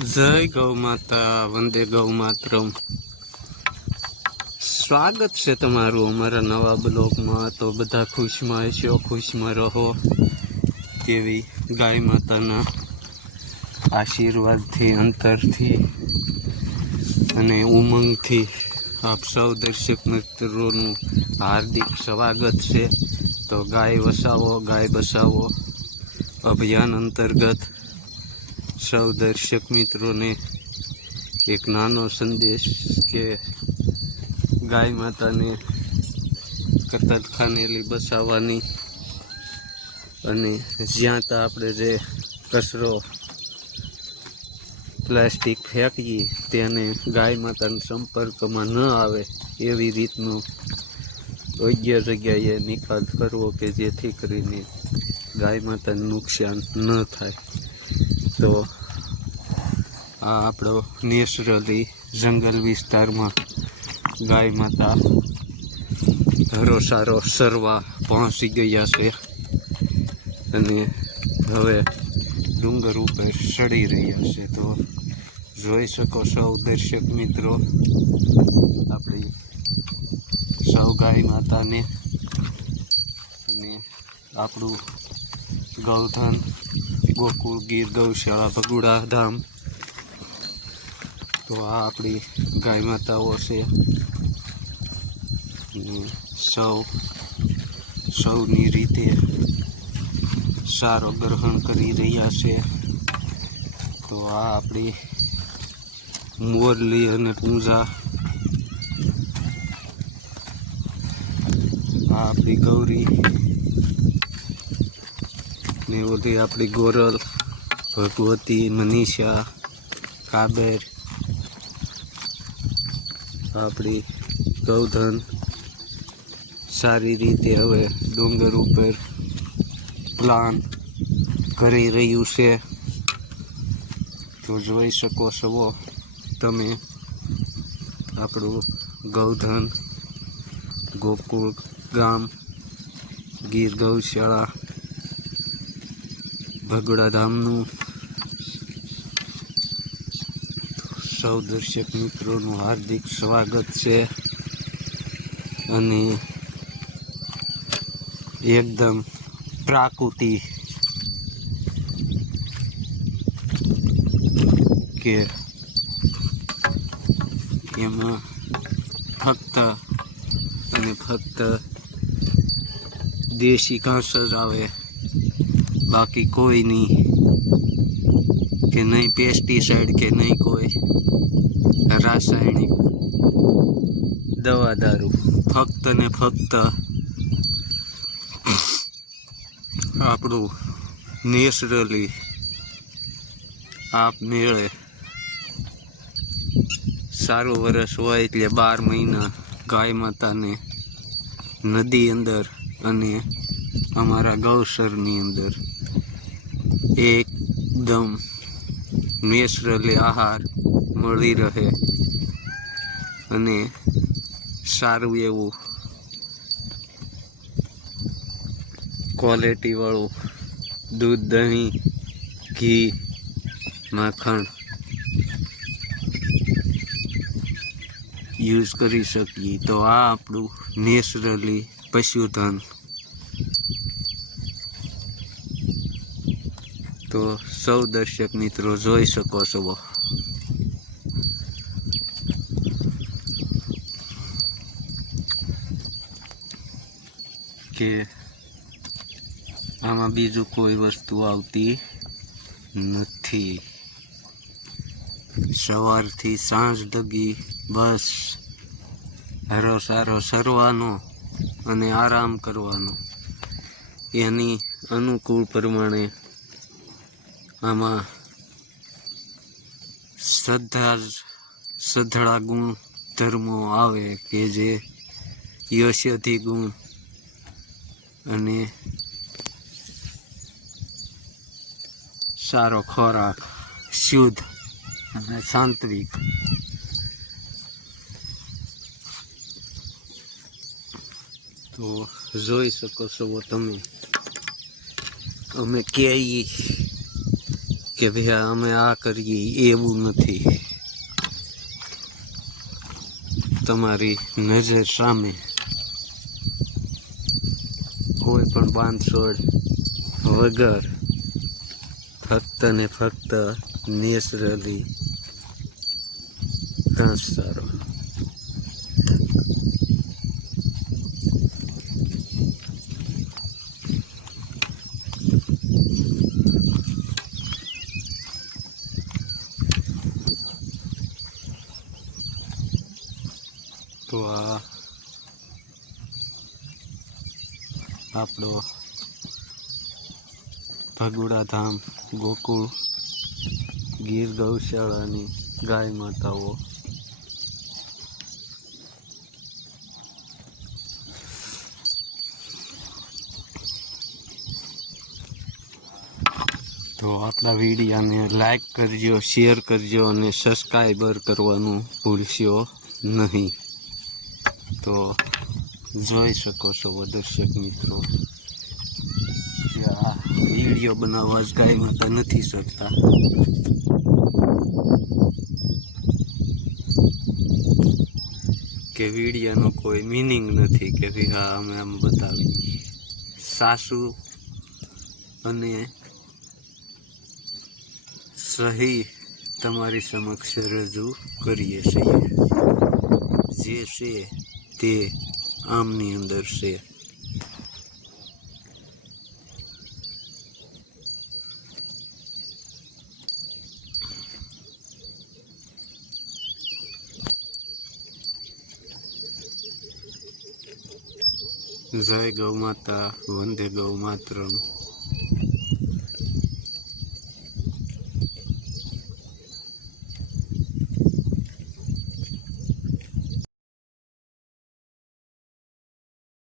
જય ગૌ માતા, વંદે ગૌ માતરમ. સ્વાગત છે તમારું અમારા નવા બ્લોગમાં. તો બધા ખુશમાં છો ખુશમાં રહો. તેવી ગાય માતાના આશીર્વાદથી, અંતરથી અને ઉમંગથી આપ સૌ દર્શક મિત્રોનું હાર્દિક સ્વાગત છે. તો ગાય વસાવો, ગાય બસાવો અભિયાન અંતર્ગત સૌ દર્શક મિત્રોને એક નાનો સંદેશ કે ગાય માતાને કતલખાનેલી બસાવવાની અને જ્યાં ત્યાં આપણે જે કચરો પ્લાસ્ટિક ફેંકીએ તેને ગાય માતાના સંપર્કમાં ન આવે એવી રીતનું યોગ્ય જગ્યાએ નિકાલ કરવો કે જેથી કરીને ગાય માતાને નુકસાન ન થાય. તો આ આપણો નેચરલી જંગલ વિસ્તારમાં ગાય માતા હરો સારો સરવા પહોંચી ગયા છે. અને હવે ડુંગર ઉપર ચડી રહ્યા છે. તો જોઈ શકો સૌ દર્શક મિત્રો, આપણી સૌ ગાય માતાને અને આપણું ગૌધન ગોકુળ, ગીર, ગૌશાળા, ભગુડા ધામ. તો આ આપણી ગાય માતાઓ છે. સૌ, સૌની રીતે સારો ગ્રહણ કરી રહ્યા છે. તો આ આપણી મોરલી અને પૂજા. આ આપણી ગૌરી. ને ઓલી આપણી ગોરલ, ભગવતી, મનીષા, કાબેર, આપણી ગૌધન, સારી રીતે હવે ડુંગર ઉપર પ્લાન કરી રહ્યું છે. તો જોઈ શકો છો તમે આપણું ગૌધન, ગોકુળ ગામ, ગીર ગૌશાળા ભગોડા ધામનું સૌ દર્શક મિત્રોનું હાર્દિક સ્વાગત છે. અને એકદમ પ્રાકૃતિ કે એમાં ફક્ત અને ફક્ત દેશી ઘાસ જ આવે. બાકી કોઈ નહીં. કે નહીં પેસ્ટિસાઇડ કે નહીં કોઈ. રાસાયણિક દવા દારૂ. ફક્ત ને ફક્ત આપણું નેચરલી આપમેળે સારું વરસ હોય એટલે બાર મહિના ગાય માતાને નદી અંદર અને અમારા ગૌસરની અંદર. એકદમ નેચરલી આહાર મળી રહે અને સારું એવું ક્વોલિટીવાળું દૂધ, દહીં, ઘી, માખણ યુઝ કરી શકીએ. તો આ આપણું નેચરલી પશુધન તો સૌ દર્શક મિત્રો જોઈ શકો છો. કે આમાં બીજું કોઈ વસ્તુ આવતી નથી. સવારથી સાંજ લગી બસ હરો સારો સરવાનો અને આરામ કરવાનો. એની અનુકૂળ પ્રમાણે આમાં શ્રદ્ધા શ્રદ્ધળા ગુણ ધર્મો આવે કે જે યશથી ગુણ અને સારો ખોરાક, શુદ્ધ અને સાંત્વિક. તો જોઈ શકો છો તમે. અમે કહીએ કે ભાઈ અમે આ કરીએ એવું નથી તમારી નજર સામે કોઈ પણ બાંધછોડ વગર ફક્ત ને ફક્ત નેચરલી ઘાસચારો તો આ આપણો ભગુડા ધામ, ગોકુળ, ગીર ગૌશાળાની ગાય માતાઓ. તો આપણા વિડીયાને લાઈક કરજો, શેર કરજો અને સબસ્ક્રાઈબર કરવાનું ભૂલશો નહીં. તો જોઈ શકો છો દર્શક મિત્રો. વીડિયો બનાવવા જ ગાય માતા નથી શકતા કે વિડીયાનો કોઈ મિનિંગ નથી કે ભાઈ હા, અમે આમ બતાવી. સાસુ અને સહી તમારી સમક્ષ રજૂ કરીએ છીએ. જે છે તે આમની અંદર છે. જય ગૌ માતા વંદે ગૌ માતરમ.